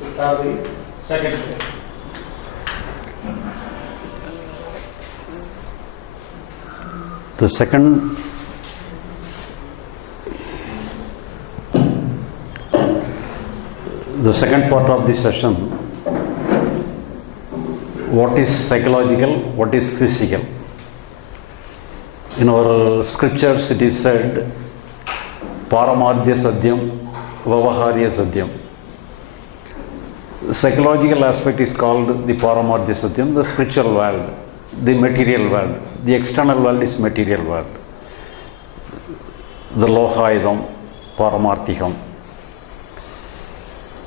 Start the second step. The second part of the session, what is psychological, what is physical. In our scriptures it is said, Paramarthya Satyam, Vavaharya Satyam. Psychological aspect is called the Paramarthya Satyam, the spiritual world, the material world. The external world is material world. The Lohaidam, Paramarthikam.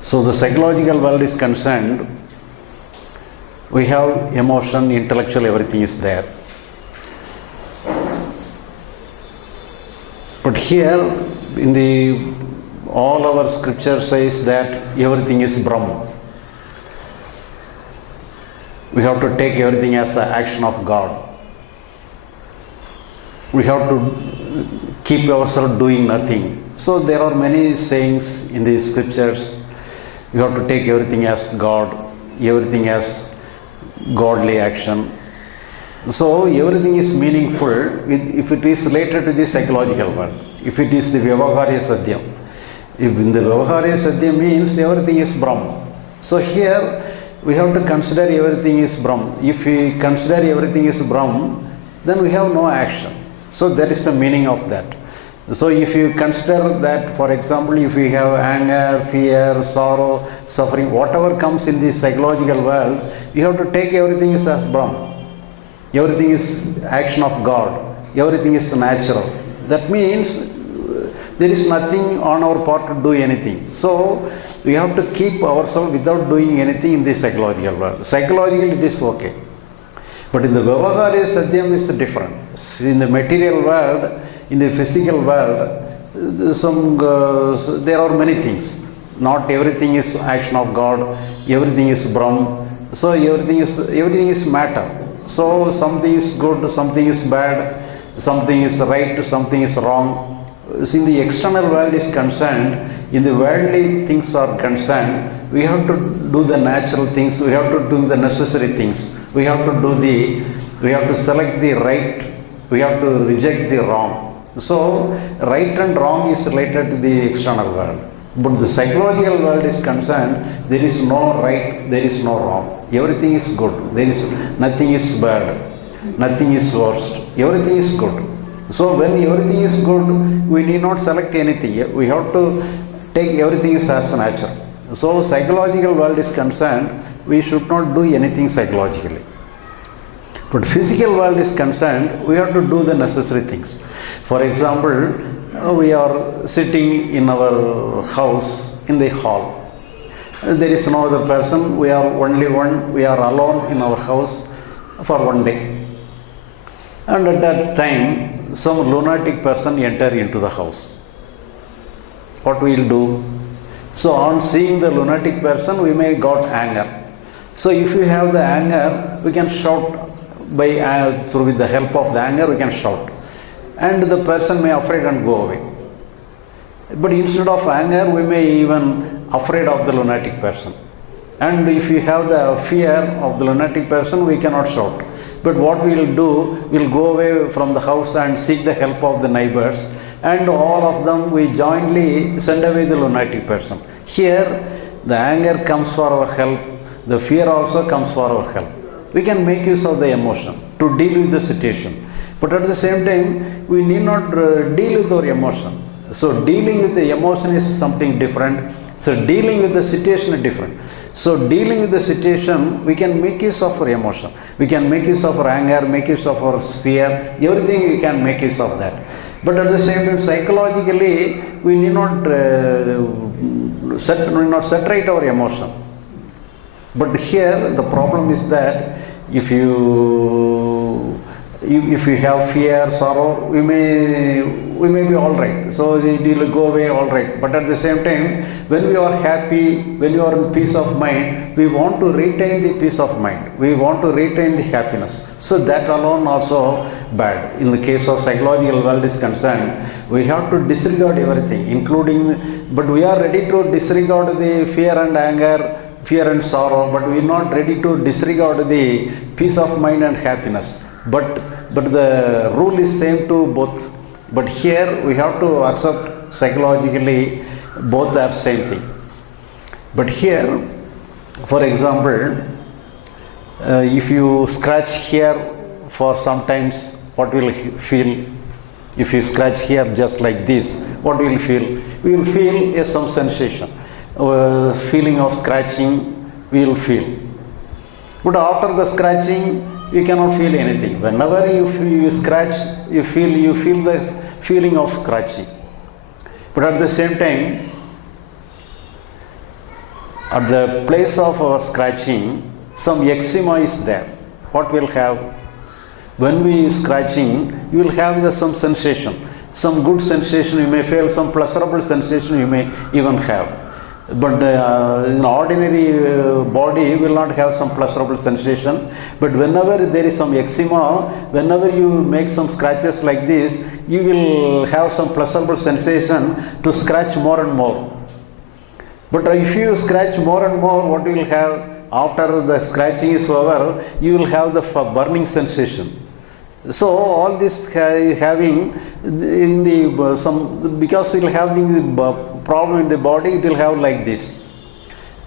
So the psychological world is concerned, we have emotion, intellectual, everything is there. But here, in the all our scripture says that everything is Brahma. We have to take everything as the action of God. We have to keep ourselves doing nothing. So there are many sayings in the scriptures. You have to take everything as God, everything as godly action. So everything is meaningful if it is related to the psychological world. If it is the Vyavaharya Satyam. If in the Vyavaharya Satyam means everything is Brahma. So here we have to consider everything is Brahma. If we consider everything is Brahma, then we have no action. So that is the meaning of that. So if you consider that, for example, if we have anger, fear, sorrow, suffering, whatever comes in the psychological world, you have to take everything as Brahma. Everything is action of God. Everything is natural. That means there is nothing on our part to do anything. So we have to keep ourselves without doing anything in the psychological world. Psychologically it is okay. But in the Vyavaharya Satyam is different. In the material world, in the physical world, there are many things. Not everything is action of God. Everything is Brahma. So everything is matter. So something is good, something is bad, something is right, something is wrong. So in the external world is concerned, in the worldly things are concerned, we have to do the natural things, we have to do the necessary things, we have to select the right, we have to reject the wrong. So right and wrong is related to the external world. But the psychological world is concerned, there is no right, there is no wrong. Everything is good, nothing is bad, nothing is worst, everything is good. So when everything is good, we need not select anything. We have to take everything as natural. So psychological world is concerned, we should not do anything psychologically. But physical world is concerned, we have to do the necessary things. For example, we are sitting in our house in the hall. There is no other person, we are only one, we are alone in our house for one day. And at that time, some lunatic person enter into the house. What we will do? So on seeing the lunatic person, we may got anger. So if we have the anger, we can shout with the help of the anger, we can shout. And the person may afraid and go away. But instead of anger, we may even afraid of the lunatic person. And if we have the fear of the lunatic person, we cannot shout. But what we will do, we will go away from the house and seek the help of the neighbors, and all of them we jointly send away the lunatic person. Here the anger comes for our help, the fear also comes for our help. We can make use of the emotion to deal with the situation. But at the same time, we need not deal with our emotion. So dealing with the emotion is something different. So dealing with the situation is different. So dealing with the situation, we can make use of our emotion. We can make use of our anger, make use of our fear, everything we can make use of that. But at the same time, psychologically, we need not saturate our emotion. But here, the problem is that if you If we have fear, sorrow, we may be all right. So it will go away all right. But at the same time, when we are happy, when we are in peace of mind, we want to retain the peace of mind. We want to retain the happiness. So that alone also bad. In the case of psychological world is concerned, we have to disregard everything, including, but we are ready to disregard the fear and anger, fear and sorrow, but we are not ready to disregard the peace of mind and happiness. But the rule is same to both. But here we have to accept psychologically both are same thing. But here, for example, if you scratch here for sometimes, what will you feel? If you scratch here just like this, what will you feel? We will feel some sensation, feeling of scratching we will feel. But after the scratching, you cannot feel anything. Whenever you scratch, you feel the feeling of scratching. But at the same time, at the place of our scratching, some eczema is there. What we'll have? When we scratching, you will have some sensation, some good sensation. You may feel some pleasurable sensation. You may even have. But in ordinary body will not have some pleasurable sensation. But whenever there is some eczema, whenever you make some scratches like this, you will have some pleasurable sensation to scratch more and more. But if you scratch more and more, what you will have after the scratching is over, you will have the burning sensation. So all this having in the some, because it will have the problem in the body, it will have like this.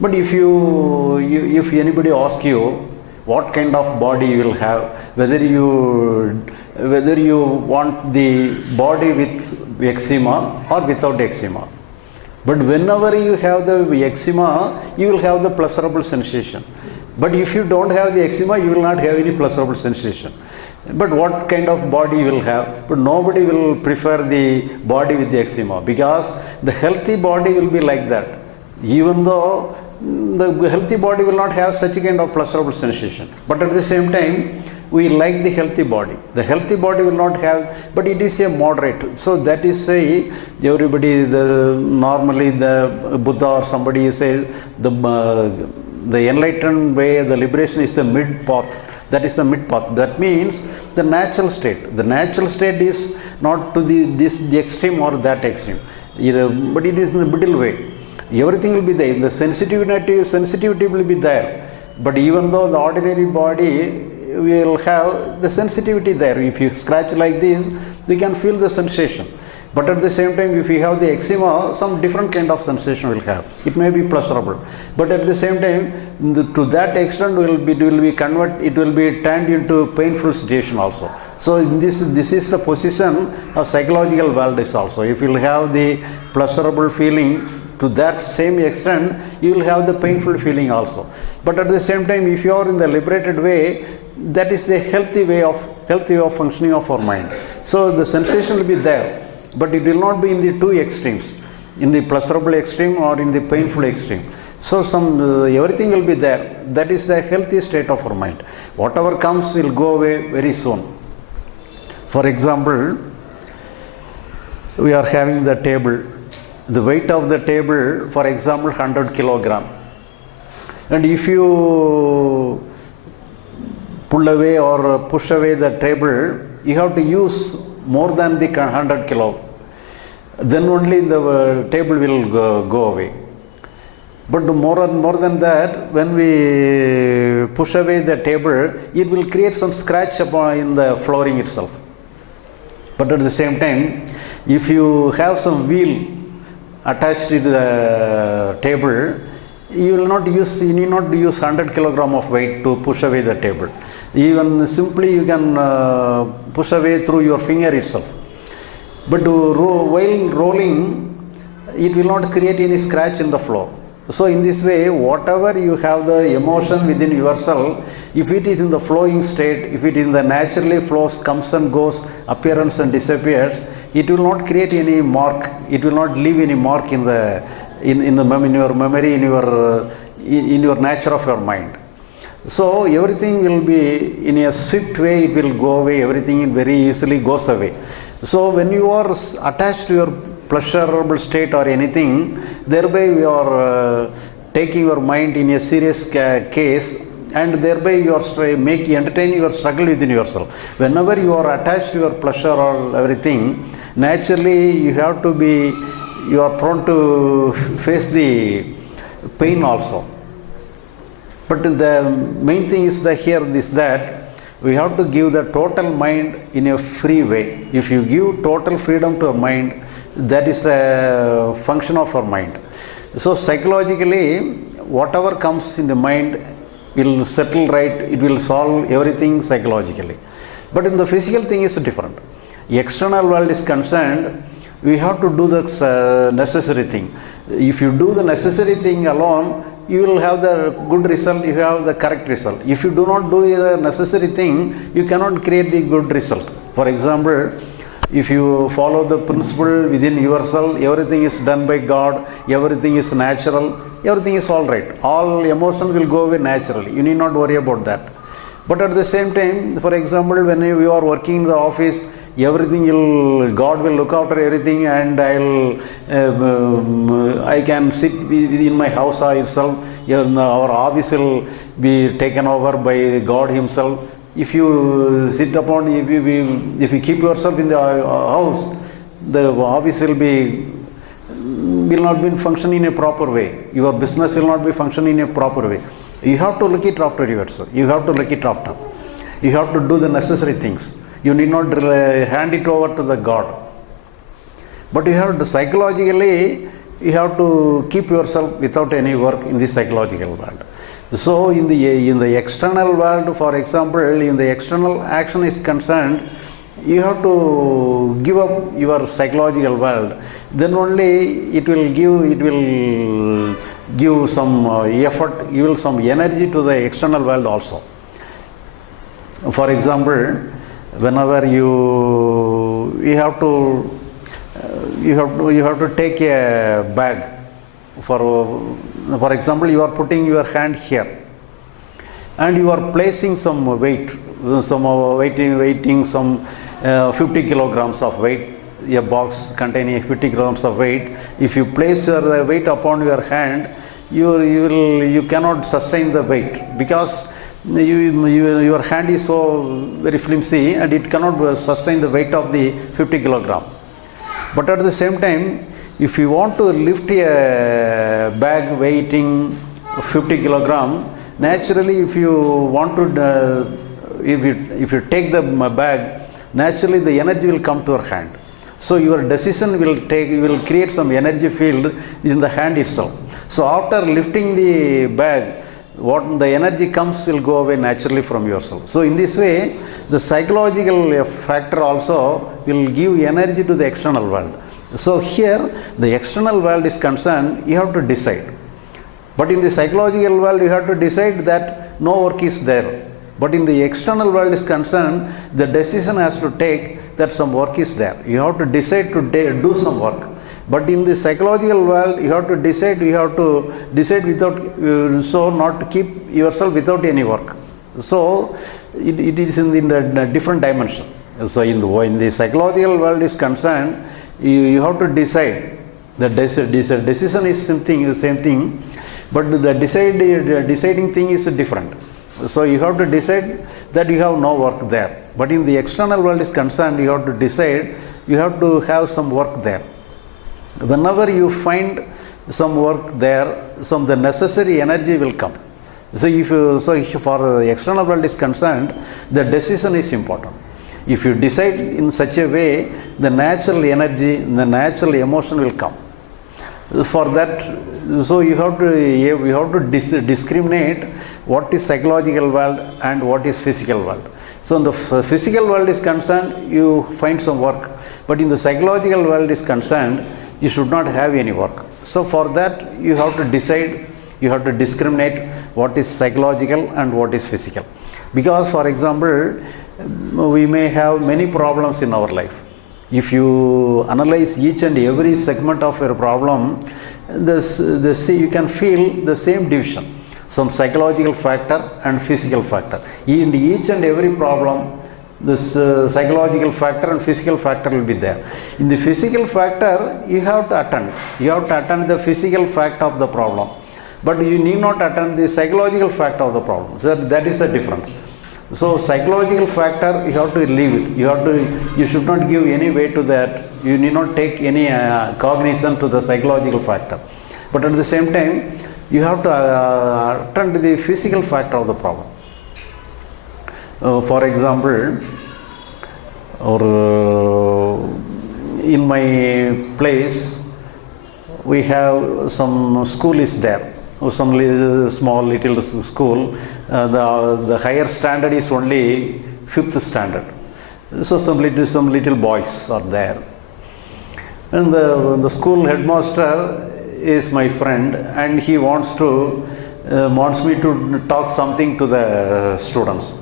But if if anybody asks you what kind of body you will have, whether you want the body with eczema or without eczema. But whenever you have the eczema, you will have the pleasurable sensation. But if you don't have the eczema, you will not have any pleasurable sensation. But what kind of body you will have? But nobody will prefer the body with the eczema, because the healthy body will be like that. Even though the healthy body will not have such a kind of pleasurable sensation. But at the same time, we like the healthy body. The healthy body will not have, but it is a moderate. So that is say, everybody, normally the Buddha or somebody say the enlightened way, the liberation is the mid path. That is the mid path. That means the natural state. The natural state is not to the extreme or that extreme, but it is in the middle way. Everything will be there. The sensitivity will be there. But even though the ordinary body will have the sensitivity there, if you scratch like this, we can feel the sensation. But at the same time, if you have the eczema, some different kind of sensation will have. It may be pleasurable, but at the same time, to that extent, it will be turned into painful situation also. So this is the position of psychological world is also. If you will have the pleasurable feeling to that same extent, you will have the painful feeling also. But at the same time, if you are in the liberated way, that is the healthy way of functioning of our mind. So the sensation will be there. But it will not be in the two extremes, in the pleasurable extreme or in the painful extreme. So everything will be there. That is the healthy state of our mind. Whatever comes will go away very soon. For example, we are having the table. The weight of the table, for example, 100 kilogram. And if you pull away or push away the table, you have to use more than the 100 kilo. Then only the table will go away. But more than that, when we push away the table, it will create some scratch in the flooring itself. But at the same time, if you have some wheel attached to the table, you need not use 100 kilogram of weight to push away the table. Even simply you can push away through your finger itself. But while rolling, it will not create any scratch in the floor. So in this way, whatever you have the emotion within yourself, if it is in the flowing state, if it in the naturally flows, comes and goes, appearance and disappears, it will not create any mark. It will not leave any mark in your memory, in your nature of your mind. So everything will be in a swift way, it will go away, everything very easily goes away. So when you are attached to your pleasurable state or anything, thereby you are taking your mind in a serious case, and thereby you are entertaining your struggle within yourself. Whenever you are attached to your pleasure or everything, naturally you are prone to face the pain also. But the main thing is that we have to give the total mind in a free way. If you give total freedom to a mind, that is the function of our mind. So psychologically, whatever comes in the mind will settle right, it will solve everything psychologically. But in the physical thing is different. External world is concerned, we have to do the necessary thing. If you do the necessary thing alone, you will have the good result, you have the correct result. If you do not do the necessary thing, you cannot create the good result. For example, if you follow the principle within yourself, everything is done by God, everything is natural, everything is all right. All emotions will go away naturally. You need not worry about that. But at the same time, for example, when you are working in the office, God will look after everything, and I can sit within my house itself. Our office will be taken over by God Himself. If you sit upon, if you keep yourself in the house, the office will not be functioning in a proper way. Your business will not be functioning in a proper way. You have to look it after yourself. You have to look it after. You have to do the necessary things. You need not hand it over to the God. But you have to psychologically, you have to keep yourself without any work in the psychological world. So in the external world, for example, in the external action is concerned, you have to give up your psychological world. Then only it will give some effort, give some energy to the external world also. For example, whenever you have to take a bag. For example, you are putting your hand here, and you are placing some weight, weighting some 50 kilograms of weight, a box containing 50 kilograms of weight. If you place your weight upon your hand, you cannot sustain the weight, because your hand is so very flimsy and it cannot sustain the weight of the 50 kilogram. But at the same time, if you want to lift a bag weighing 50 kilogram, naturally if you want to if you take the bag, naturally the energy will come to your hand. So your decision will create some energy field in the hand itself. So after lifting the bag, what the energy comes will go away naturally from yourself. So in this way, the psychological factor also will give energy to the external world. So here, the external world is concerned, you have to decide. But in the psychological world, you have to decide that no work is there. But in the external world is concerned, the decision has to take that some work is there. You have to decide to do some work. But in the psychological world, you have to decide without, so not to keep yourself without any work. So it is in the different dimension. So in the psychological world is concerned, you have to decide. The decision is the same thing, but the deciding thing is different. So you have to decide that you have no work there. But in the external world is concerned, you have to decide, you have to have some work there. Whenever you find some work there, the necessary energy will come. So if for the external world is concerned, the decision is important. If you decide in such a way, the natural energy, the natural emotion will come. For that, so you have to discriminate what is psychological world and what is physical world. So in the physical world is concerned, you find some work, but in the psychological world is concerned, you should not have any work. So for that, you have to decide, you have to discriminate what is psychological and what is physical. Because for example, we may have many problems in our life. If you analyze each and every segment of your problem, you can feel the same division. some psychological factor and physical factor. In each and every problem, this psychological factor and physical factor will be there. In the physical factor, you have to attend. You have to attend the physical fact of the problem, but you need not attend the psychological fact of the problem. So that is the difference. So psychological factor, you have to leave it. You should not give any weight to that. You need not take any cognizance to the psychological factor. But at the same time, you have to attend to the physical factor of the problem. For example, in my place, we have some school is there, some small little school. The higher standard is only 5th standard. So some little boys are there, and the school headmaster is my friend, and he wants me to talk something to the students.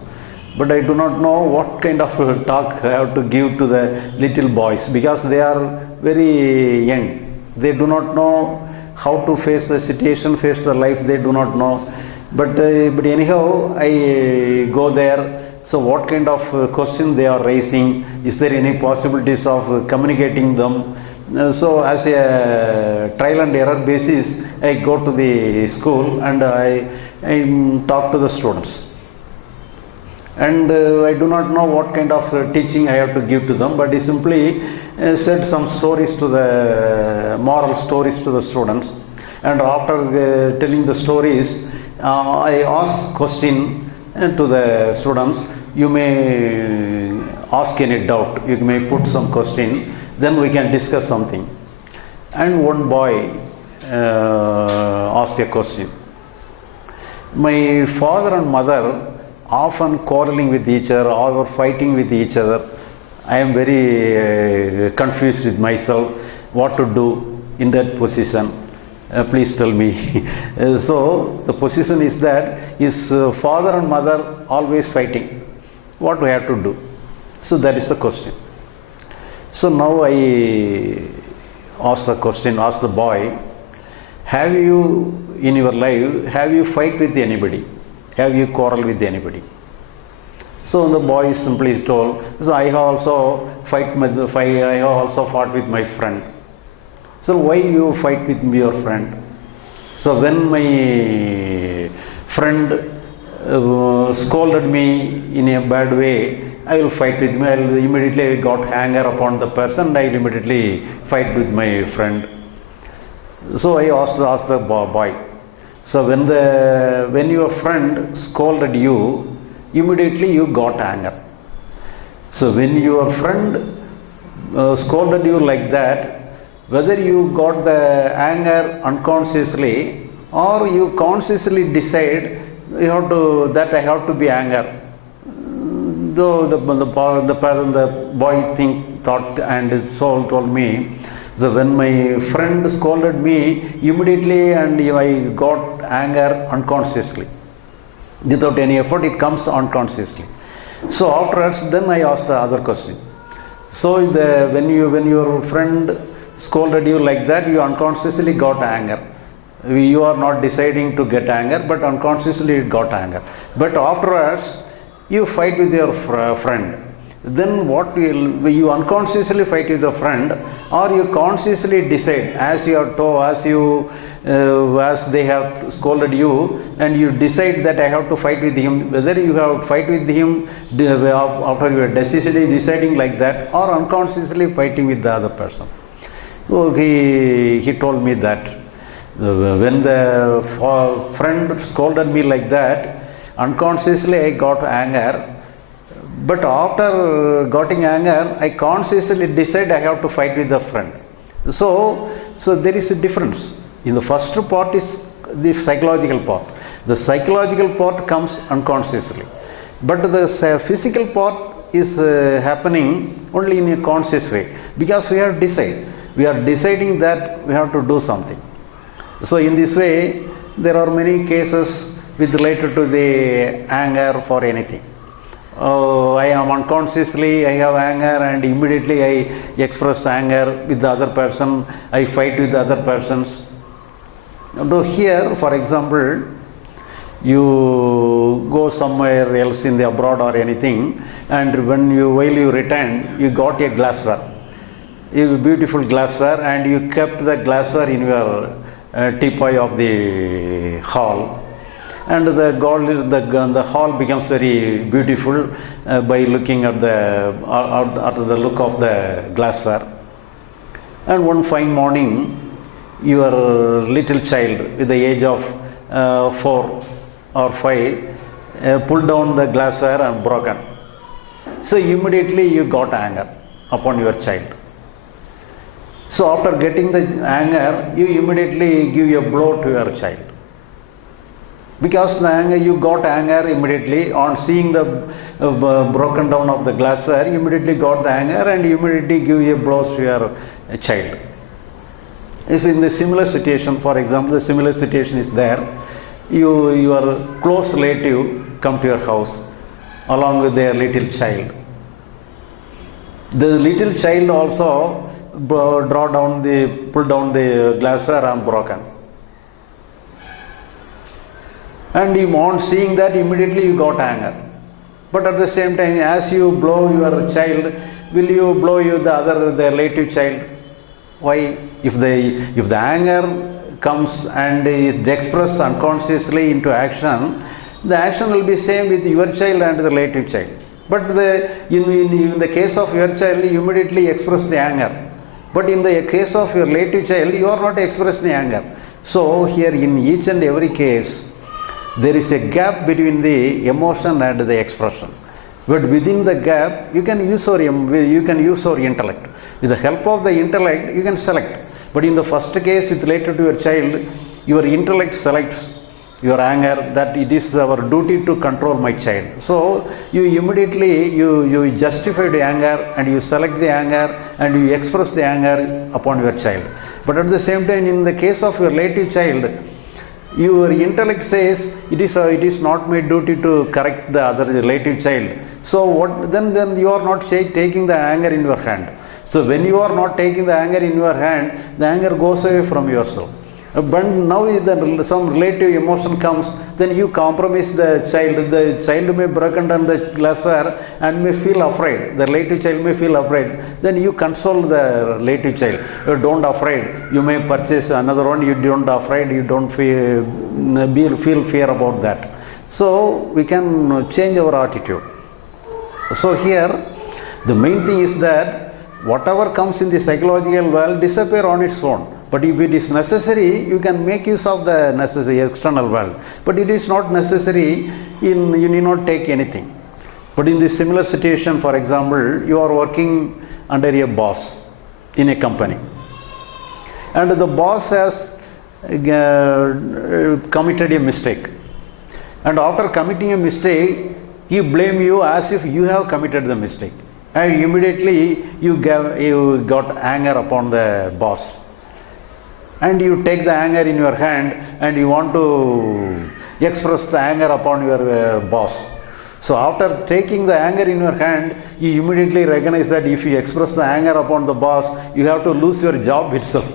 But I do not know what kind of talk I have to give to the little boys, because they are very young. They do not know how to face the situation, face the life. They do not know. But anyhow, I go there. So what kind of question they are raising? Is there any possibilities of communicating them? So as a trial and error basis, I go to the school and I talk to the students. And I do not know what kind of teaching I have to give to them, but I simply said some stories to the moral stories to the students. And after telling the stories, I ask question to the students. You may ask any doubt, you may put some question, then we can discuss something. And one boy asked a question. My father and mother often quarreling with each other or fighting with each other. I am very confused with myself what to do in that position. Please tell me. So the position is that is father and mother always fighting. What we have to do? So that is the question. So now I ask the boy, have you in your life, have you fight with anybody? Have you quarrel with anybody? So the boy simply told, so I have also I have also fought with my friend. So why you fight with your friend? So when my friend scolded me in a bad way, I will fight with him. I will immediately got anger upon the person and I will immediately fight with my friend. So I asked the boy. So when your friend scolded you, immediately you got anger. So when your friend scolded you like that, whether you got the anger unconsciously or you consciously decide I have to be anger. Though the boy thought and his soul told me, so when my friend scolded me, immediately and I got anger unconsciously. Without any effort, it comes unconsciously. So afterwards, then I asked the other question. So when your friend scolded you like that, you unconsciously got anger. You are not deciding to get anger, but unconsciously you got anger. But afterwards, you fight with your friend. Then what will you unconsciously fight with a friend, or you consciously decide as you are told, as they have scolded you, and you decide that I have to fight with him. Whether you have to fight with him after you are deciding like that, or unconsciously fighting with the other person. So he told me that when the friend scolded me like that, unconsciously I got anger. But after getting anger, I consciously decide I have to fight with the friend. So there is a difference. In the first part is the psychological part. The psychological part comes unconsciously. But the physical part is happening only in a conscious way. Because we have decided. We are deciding that we have to do something. So in this way, there are many cases related to the anger for anything. I am unconsciously, I have anger and immediately I express anger with the other person, I fight with the other persons. Now here, for example, you go somewhere else in the abroad or anything, and while you return, you got a glassware, a beautiful glassware, and you kept the glassware in your teapot of the hall, and the hall becomes very beautiful by looking at the look of the glassware. And one fine morning, your little child with the age of 4 or 5 pulled down the glassware and broken. So immediately you got anger upon your child. So after getting the anger, you immediately give a blow to your child. Because the anger, you got anger immediately on seeing the broken down of the glassware, you immediately got the anger and you immediately give a blow to your child. If in the similar situation, for example, the similar situation is there, your close relative come to your house along with their little child. The little child also pull down the glassware and broken. And on seeing that, immediately you got anger. But at the same time, as you blow your child, will you blow the relative child? Why? If the anger comes and is expressed unconsciously into action, the action will be same with your child and the relative child. But in the case of your child, you immediately express the anger. But in the case of your relative child, you are not expressing anger. So here in each and every case, there is a gap between the emotion and the expression. But within the gap, you can use your intellect. With the help of the intellect, you can select. But in the first case, with related to your child, your intellect selects your anger, that it is our duty to control my child. So you immediately you justify the anger and you select the anger and you express the anger upon your child. But at the same time, in the case of your relative child, your intellect says it is not my duty to correct the other relative child. So what then you are not taking the anger in your hand. So when you are not taking the anger in your hand, the anger goes away from yourself. But now some relative emotion comes, then you compromise the child. The child may broken down the glassware and may feel afraid. The relative child may feel afraid. Then you console the relative child. You don't afraid. You may purchase another one. You don't afraid. You don't feel fear about that. So we can change our attitude. So here, the main thing is that whatever comes in the psychological world disappear on its own. But if it is necessary, you can make use of the necessary external world. But it is not necessary, you need not take anything. But in this similar situation, for example, you are working under a boss in a company. And the boss has committed a mistake. And after committing a mistake, he blames you as if you have committed the mistake. And immediately you got anger upon the boss. And you take the anger in your hand and you want to express the anger upon your boss. So after taking the anger in your hand, you immediately recognize that if you express the anger upon the boss, you have to lose your job itself.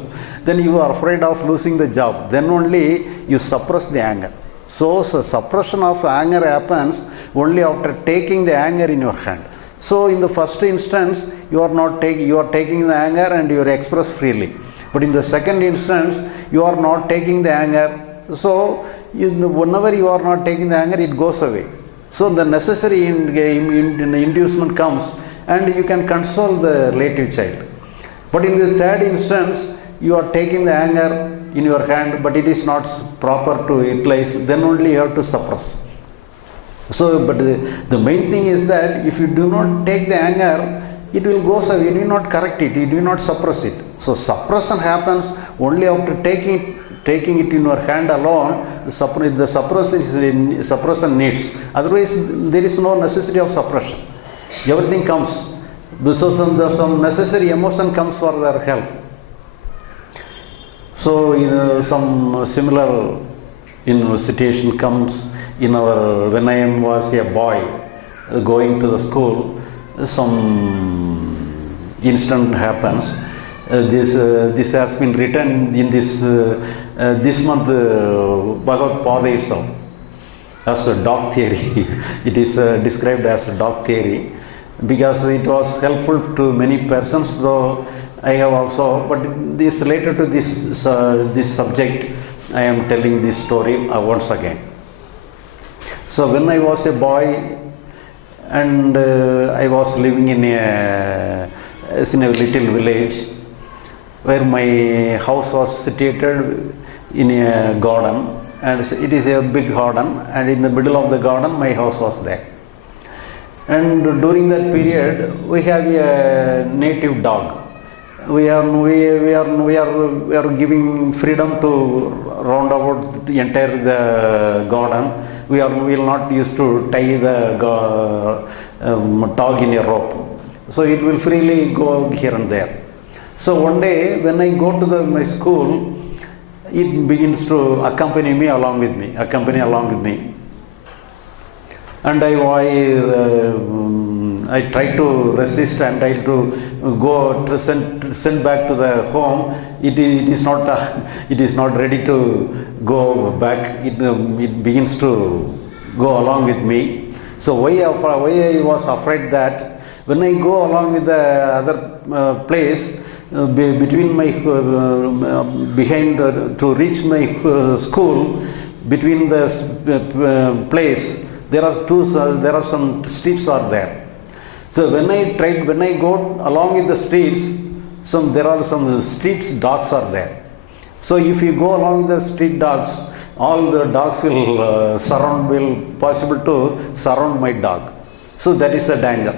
Then you are afraid of losing the job. Then only you suppress the anger. So suppression of anger happens only after taking the anger in your hand. So in the first instance, you are taking the anger and you express freely. But in the second instance, you are not taking the anger. So whenever you are not taking the anger, it goes away. So the necessary inducement comes and you can console the relative child. But in the third instance, you are taking the anger in your hand, but it is not proper to utilize, then only you have to suppress. So, but the main thing is that if you do not take the anger, it will go away. You will not correct it, you will not suppress it. So suppression happens only after taking it in your hand alone. The suppression needs. Otherwise, there is no necessity of suppression. Everything comes. So some necessary emotion comes for their help. So some similar situation comes when I was a boy going to the school. Some incident happens. This has been written in this month Bhagavad Pada itself. as a dog theory. It is described as a dog theory because it was helpful to many persons, though I have also, but this related to this subject, I am telling this story once again. So when I was a boy and I was living in a little village where my house was situated in a garden, and it is a big garden, and in the middle of the garden my house was there. And during that period we have a native dog. We are giving freedom to round about the entire the garden. We will not used to tie the dog in a rope, so it will freely go here and there. So one day when I go to my school, it begins to accompany along with me, and I try to resist and try to go to send back to the home. It is not ready to go back. It begins to go along with me. So why I was afraid that when I go along with the other place, between my behind to reach my school, between the place there are some streets are there. So when I go along with the streets, there are some streets dogs are there. So if you go along with the street dogs, all the dogs will possible to surround my dog. So that is a danger.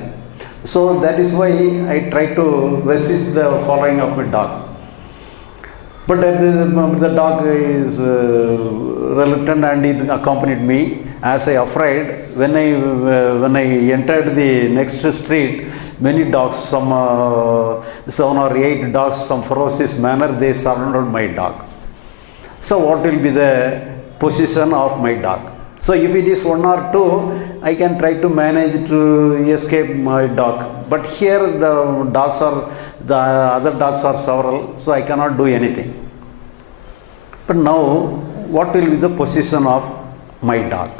So that is why I try to resist the following of my dog. But the dog is reluctant and it accompanied me. As I afraid, when I entered the next street, many dogs, some 7 or 8 dogs, some ferocious manner, they surrounded my dog. So what will be the position of my dog? So if it is 1 or 2, I can try to manage to escape my dog. But here the other dogs are several, so I cannot do anything. But now, what will be the position of my dog?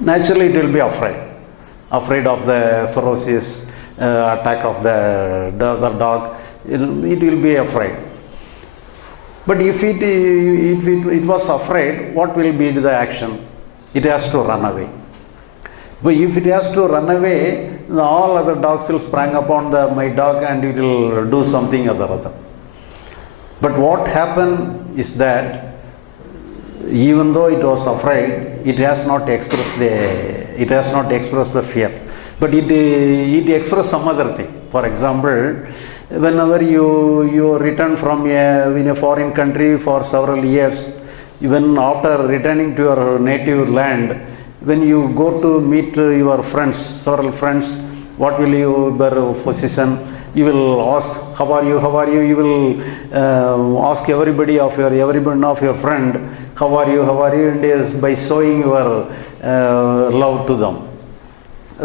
Naturally, it will be afraid of the ferocious attack of the other dog. It will be afraid. But if it was afraid, what will be the action? It has to run away. But if it has to run away, all other dogs will spring upon my dog and it will do something other. But what happened is that even though it was afraid, it has not expressed the fear, but it expressed some other thing. For example, whenever you return from in a foreign country for several years, even after returning to your native land, when you go to meet your friends, several friends, what will you bear position? You will ask, how are you? You will ask everybody of your friend, how are you? And is by showing your love to them.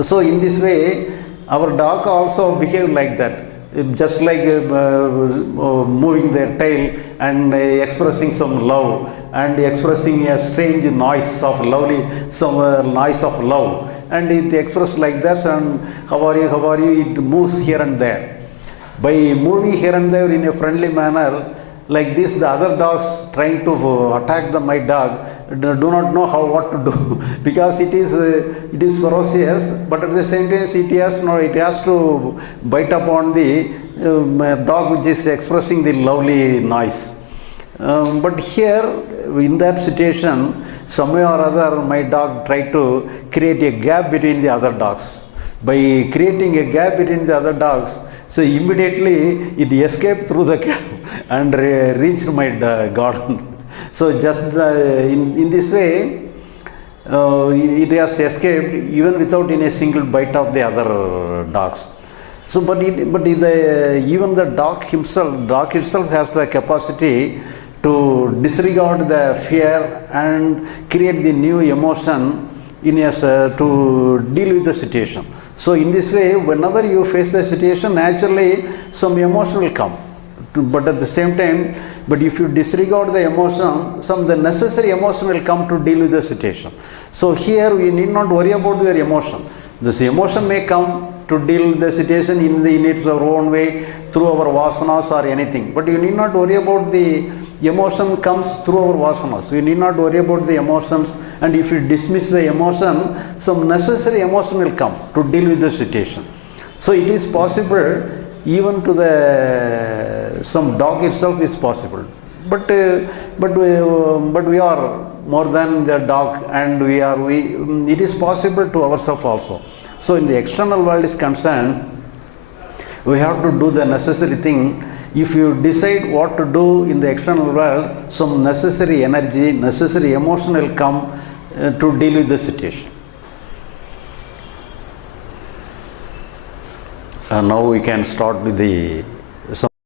So in this way, our dog also behave like that, just like moving their tail and expressing some love and expressing a strange noise of noise of love, and it expresses like that. And how are you? It moves here and there. By moving here and there in a friendly manner, like this, the other dogs trying to attack my dog do not know what to do because it is ferocious, but at the same time it has to bite upon the dog which is expressing the lovely noise. But here, in that situation, some way or other, my dog tried to create a gap between the other dogs. By creating a gap between the other dogs, so immediately it escaped through the gap and reached my garden. So just in this way, it has escaped even without any single bite of the other dogs. So, even the dog itself has the capacity to disregard the fear and create the new emotion in us to deal with the situation. So in this way, whenever you face the situation, naturally some emotion will come but at the same time, but if you disregard the emotion, the necessary emotion will come to deal with the situation. So here we need not worry about your emotion. This emotion may come to deal with the situation in its own way through our vasanas or anything, but you need not worry about the emotion comes through our vasanas. We need not worry about the emotions, and if you dismiss the emotion, some necessary emotion will come to deal with the situation. So it is possible even to the some dog itself is possible, but we are more than the dog, and it is possible to ourselves also. So in the external world is concerned, we have to do the necessary thing. If you decide what to do in the external world, some necessary energy, necessary emotion will come to deal with the situation. Now we can start with the